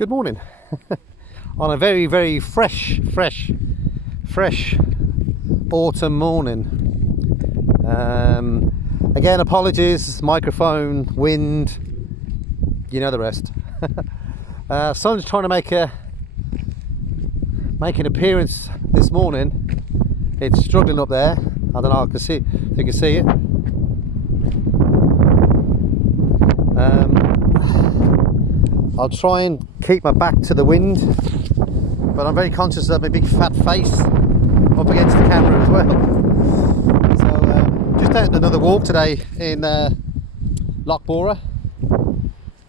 Good morning. On a very, very fresh autumn morning. Again, apologies, microphone, wind, you know the rest. Sun's trying to make an appearance this morning. It's struggling up there. I don't know if you can see it. I'll try and keep my back to the wind, but I'm very conscious of my big fat face up against the camera as well. So just out another walk today in Lochbora,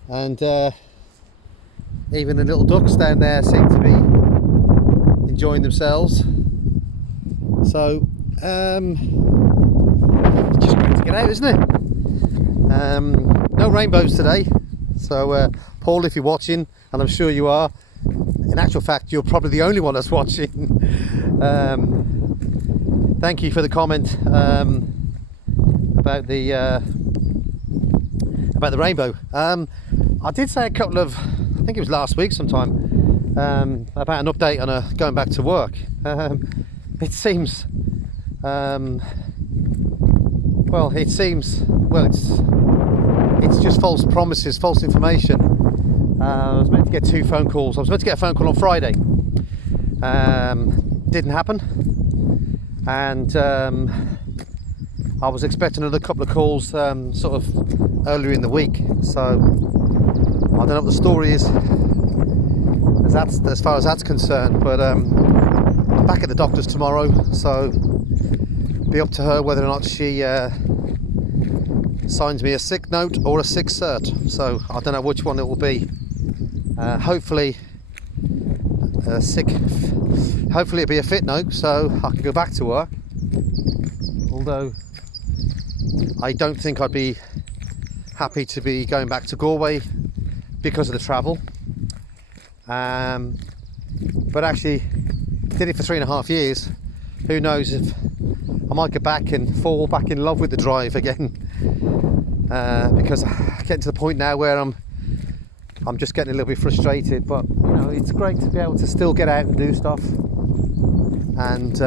and even the little ducks down there seem to be enjoying themselves. So just great to get out, isn't it? No rainbows today. So Paul, if you're watching, and I'm sure you are, in actual fact you're probably the only one that's watching, thank you for the comment about the rainbow. I did say I think it was last week sometime, about an update on going back to work. It seems it's just false promises, false information. I was meant to get 2 phone calls. I was meant to get a phone call on Friday. Didn't happen. And I was expecting another couple of calls sort of earlier in the week. So I don't know what the story is as far as that's concerned. But I'm back at the doctor's tomorrow, so be up to her whether or not she signs me a sick note or a sick cert. So I don't know which one it will be. Hopefully it'll be a fit note so I can go back to work, although I don't think I'd be happy to be going back to Galway because of the travel, but actually did it for 3.5 years. Who knows if I might get back and fall back in love with the drive again, because I'm getting to the point now where I'm just getting a little bit frustrated. But you know, it's great to be able to still get out and do stuff and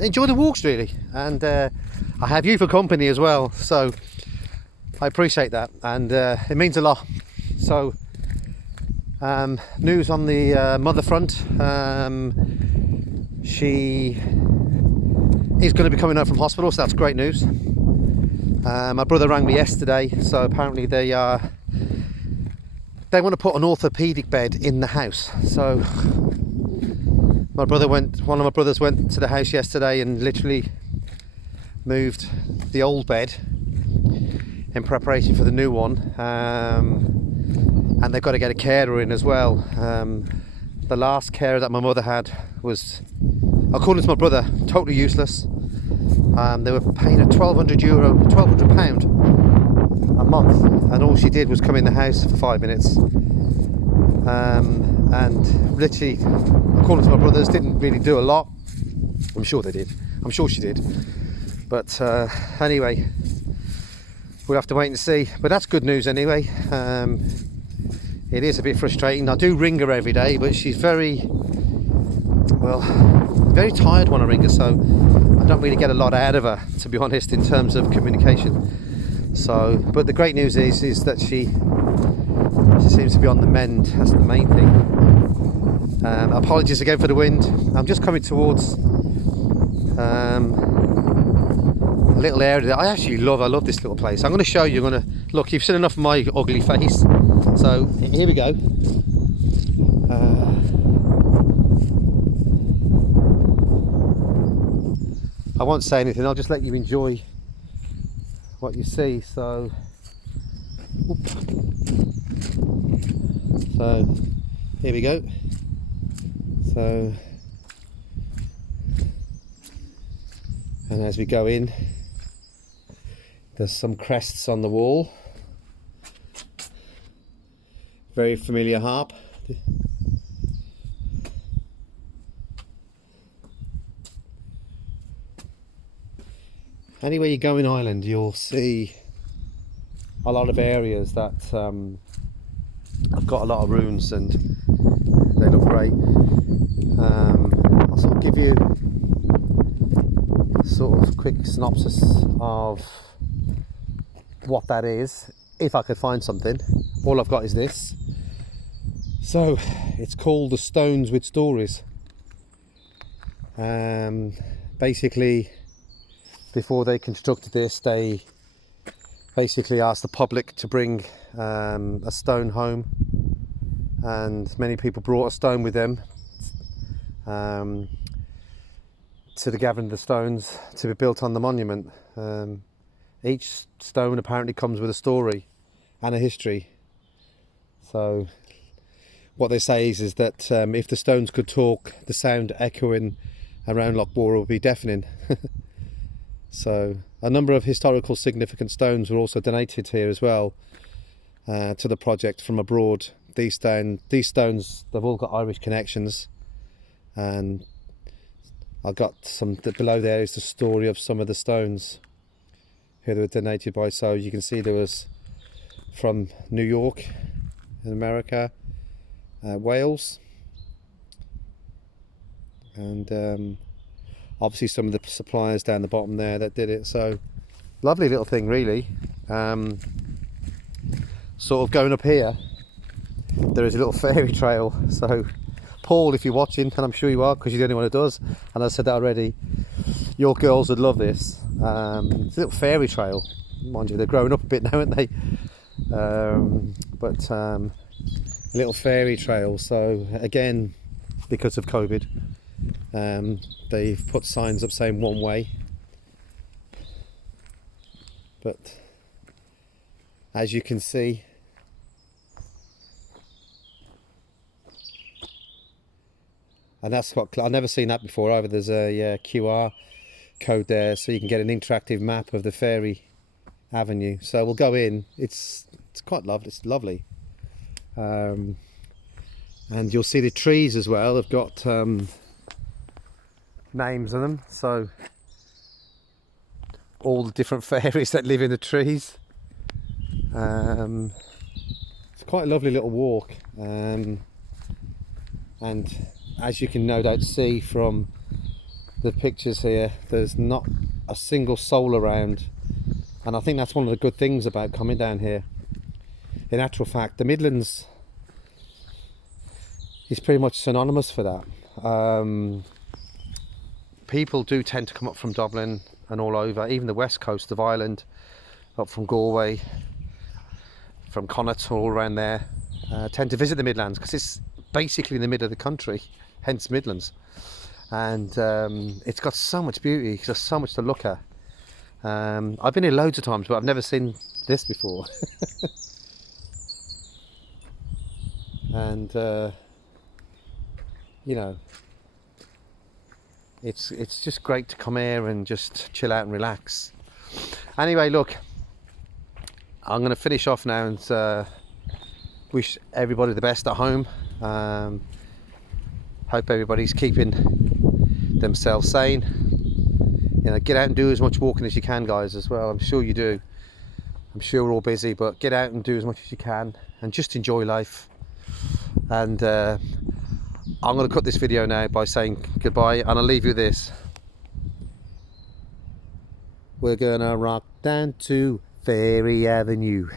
enjoy the walks really, and I have you for company as well, so I appreciate that, and it means a lot. So news on the mother front. She is going to be coming out from hospital, so that's great news. My brother rang me yesterday, so apparently they want to put an orthopedic bed in the house. So one of my brothers went to the house yesterday and literally moved the old bed in preparation for the new one, and they've got to get a carer in as well. The last carer that my mother had was, according to my brother, totally useless. They were paying her £1,200 a month, and all she did was come in the house for 5 minutes, and literally, according to my brothers, didn't really do a lot. I'm sure they did. I'm sure she did. But anyway, we'll have to wait and see. But that's good news anyway. It is a bit frustrating. I do ring her every day, but she's very tired when I ring her, so I don't really get a lot out of her, to be honest, in terms of communication. So, but the great news is that she seems to be on the mend. That's the main thing. Apologies again for the wind. I'm just coming towards a little area that I love this little place. I'm going to show you. Look, you've seen enough of my ugly face, so here we go. I won't say anything, I'll just let you enjoy what you see. So here we go. So, and as we go in, there's some crests on the wall. Very familiar harp. Anywhere you go in Ireland, you'll see a lot of areas that have got a lot of runes and they look great. I'll sort of give you sort of quick synopsis of what that is, if I could find something. All I've got is this. So it's called the Stones with Stories. Basically, before they constructed this, they basically asked the public to bring a stone home, and many people brought a stone with them to the Gathering of the Stones to be built on the monument. Each stone apparently comes with a story and a history. So what they say is that if the stones could talk, the sound echoing around Loch Moura would be deafening. So a number of historical significant stones were also donated here as well to the project from abroad. These stones, they've all got Irish connections, and I've got some below there is the story of some of the stones who they were donated by. So you can see there was from New York in America, Wales, and obviously some of the suppliers down the bottom there that did it. So lovely little thing, really. Sort of going up here, there is a little fairy trail. So Paul, if you're watching, and I'm sure you are because you're the only one who does, and I said that already, your girls would love this. It's a little fairy trail, mind you, they're growing up a bit now, aren't they? But a little fairy trail. So again, because of COVID, they've put signs up saying one way, but as you can see, and that's what I've never seen that before either. There's a QR code there, so you can get an interactive map of the fairy avenue. So we'll go in. It's quite lovely. It's lovely, and you'll see the trees as well. They've got names on them, so all the different fairies that live in the trees. It's quite a lovely little walk, and as you can no doubt see from the pictures here, there's not a single soul around, and I think that's one of the good things about coming down here. In actual fact, the Midlands is pretty much synonymous for that. People do tend to come up from Dublin and all over, even the west coast of Ireland, up from Galway, from Connacht, all around there, tend to visit the Midlands because it's basically in the middle of the country, hence Midlands. And it's got so much beauty, there's so much to look at. I've been here loads of times, but I've never seen this before. And you know, it's just great to come here and just chill out and relax. Anyway, look, I'm going to finish off now and wish everybody the best at home. Hope everybody's keeping themselves sane. You know, get out and do as much walking as you can, guys, as well. I'm sure you do. I'm sure we're all busy, but get out and do as much as you can and just enjoy life. And I'm going to cut this video now by saying goodbye, and I'll leave you with this. We're gonna rock down to Fairy Avenue.